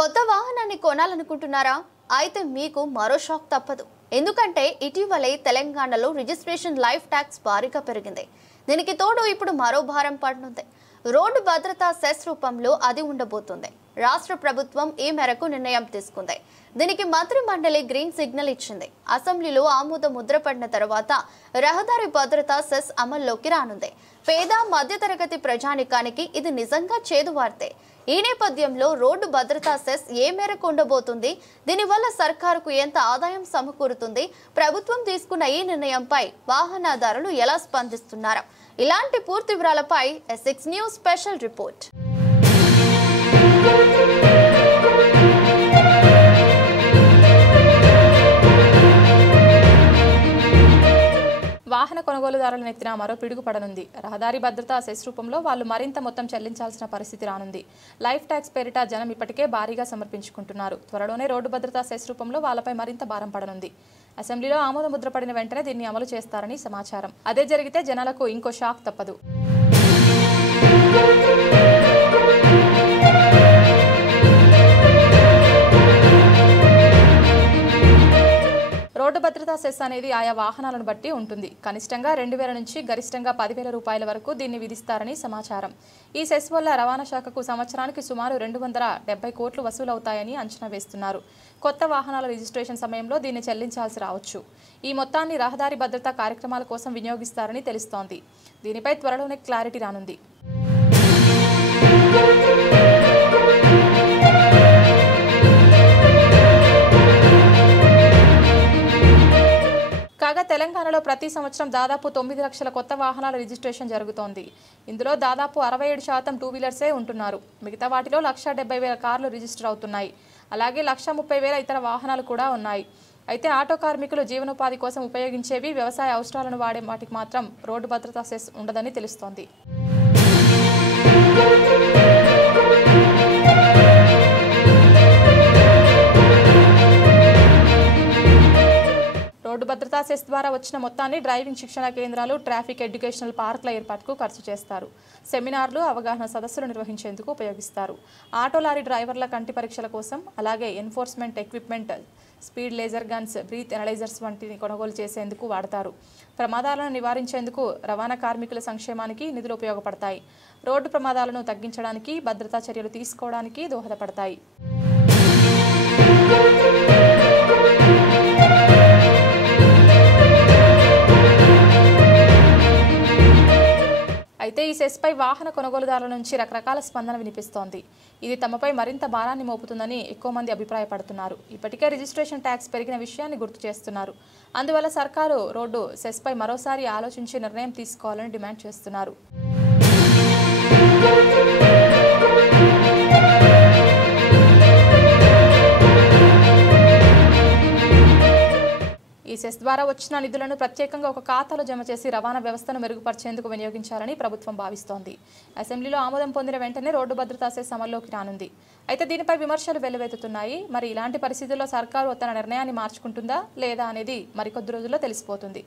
కొత్త వాహనాన్ని కొనాలనుకుంటున్నారా? అయితే మీకు మరో షాక్ తప్పదు. ఎందుకంటే ఇటీవలే తెలంగాణలో రిజిస్ట్రేషన్ లైఫ్ ట్యాక్స్ భారీగా పెరిగింది. దీనికి తోడు ఇప్పుడు మరో భారం పడనుంది. రోడ్డు భద్రతా సెస్ రూపంలో అది ఉండబోతుంది. రాష్ట్ర ప్రభుత్వం ఈ మేరకు నిర్ణయం తీసుకుంది. దీనికి మంత్రి మండలి గ్రీన్ సిగ్నల్ ఇచ్చింది. అసెంబ్లీలో ఆమోద ముద్ర పడిన తర్వాత రహదారి భద్రతా సెస్ అమల్లోకి రానుంది. పేద మధ్యతరగతి ప్రజానికానికి ఇది నిజంగా చేదు వార్తే. ఈ నేపథ్యంలో రోడ్డు భద్రతా సెస్ ఏ మేరకు ఉండబోతుంది, దీనివల్ల సర్కారుకు ఎంత ఆదాయం సమకూరుతుంది, ప్రభుత్వం తీసుకున్న ఈ నిర్ణయంపై వాహనదారులు ఎలా స్పందిస్తున్నారు, ఇలాంటి పూర్తి వివరాలపై S6 న్యూస్ స్పెషల్ రిపోర్ట్. వాహన కొనుగోలుదారుల నెత్తిన మరో పిడుగు పడనుంది. రహదారి భద్రతా సెస్ రూపంలో వాళ్ళు మరింత మొత్తం చెల్లించాల్సిన పరిస్థితి రానుంది. లైఫ్ ట్యాక్స్ పేరిట జనం ఇప్పటికే భారీగా సమర్పించుకుంటున్నారు. త్వరలోనే రోడ్డు భద్రతా సెస్ రూపంలో వాళ్ళపై మరింత భారం పడనుంది. అసెంబ్లీలో ఆమోద ముద్ర పడిన వెంటనే దీన్ని అమలు చేస్తారని సమాచారం. అదే జరిగితే జనాలకు ఇంకో షాక్ తప్పదు. రోడ్డు భద్రతా సెస్ అనేది ఆయా వాహనాలను బట్టి ఉంటుంది. కనిష్టంగా 2,000 నుంచి గరిష్టంగా 10,000 రూపాయల వరకు దీన్ని విధిస్తారని సమాచారం. ఈ సెస్ వల్ల రవాణా శాఖకు సంవత్సరానికి సుమారు 270 కోట్లు వసూలవుతాయని అంచనా వేస్తున్నారు. కొత్త వాహనాల రిజిస్ట్రేషన్ సమయంలో దీన్ని చెల్లించాల్సి రావచ్చు. ఈ మొత్తాన్ని రహదారి భద్రతా కార్యక్రమాల కోసం వినియోగిస్తారని తెలుస్తోంది. దీనిపై త్వరలోనే క్లారిటీ రానుంది. కాగా తెలంగాణలో ప్రతి సంవత్సరం దాదాపు 9 లక్షల కొత్త వాహనాల రిజిస్ట్రేషన్ జరుగుతోంది. ఇందులో దాదాపు 67% 2 వీలర్సే ఉంటున్నారు. మిగతా వాటిలో 170,000 కార్లు రిజిస్టర్ అవుతున్నాయి. అలాగే 130,000 ఇతర వాహనాలు కూడా ఉన్నాయి. అయితే ఆటో కార్మికులు జీవనోపాధి కోసం ఉపయోగించేవి, వ్యవసాయ అవసరాలను వాడే వాటికి మాత్రం రోడ్డు భద్రతా సెస్ ఉండదని తెలుస్తోంది. రోడ్డు భద్రతా సెస్ ద్వారా వచ్చిన మొత్తాన్ని డ్రైవింగ్ శిక్షణ కేంద్రాలు, ట్రాఫిక్ ఎడ్యుకేషనల్ పార్కుల ఏర్పాటుకు ఖర్చు చేస్తారు. సెమినార్లు, అవగాహన సదస్సులు నిర్వహించేందుకు ఉపయోగిస్తారు. ఆటో లారీ డ్రైవర్ల కంటి పరీక్షల కోసం, అలాగే enforcement equipment, speed laser guns, breath analysers వంటిని కొనుగోలు చేసేందుకు వాడతారు. ప్రమాదాలను నివారించేందుకు, రవాణా కార్మికుల సంక్షేమానికి నిధులు ఉపయోగపడతాయి. రోడ్డు ప్రమాదాలను తగ్గించడానికి, భద్రతా చర్యలు తీసుకోవడానికి దోహదపడతాయి. అయితే ఈ సెస్పై వాహన కొనుగోలుదారుల నుంచి రకరకాల స్పందన వినిపిస్తోంది. ఇది తమపై మరింత భారాన్ని మోపుతుందని ఎక్కువ మంది అభిప్రాయపడుతున్నారు. ఇప్పటికే రిజిస్ట్రేషన్ ట్యాక్స్ పెరిగిన విషయాన్ని గుర్తు చేస్తున్నారు. అందువల్ల సర్కారు రోడ్డు సెస్పై మరోసారి ఆలోచించి నిర్ణయం తీసుకోవాలని డిమాండ్ చేస్తున్నారు. ఈ సెస్ ద్వారా వచ్చిన నిధులను ప్రత్యేకంగా ఒక ఖాతాలో జమ చేసి రవాణా వ్యవస్థను మెరుగుపరిచేందుకు వినియోగించాలని ప్రభుత్వం భావిస్తోంది. అసెంబ్లీలో ఆమోదం పొందిన వెంటనే రోడ్డు భద్రతా సెస్ అమల్లోకి రానుంది. అయితే దీనిపై విమర్శలు వెల్లువెత్తుతున్నాయి. మరి ఇలాంటి పరిస్థితుల్లో సర్కారు తన నిర్ణయాన్ని మార్చుకుంటుందా లేదా అనేది మరికొద్ది రోజుల్లో తెలిసిపోతుంది.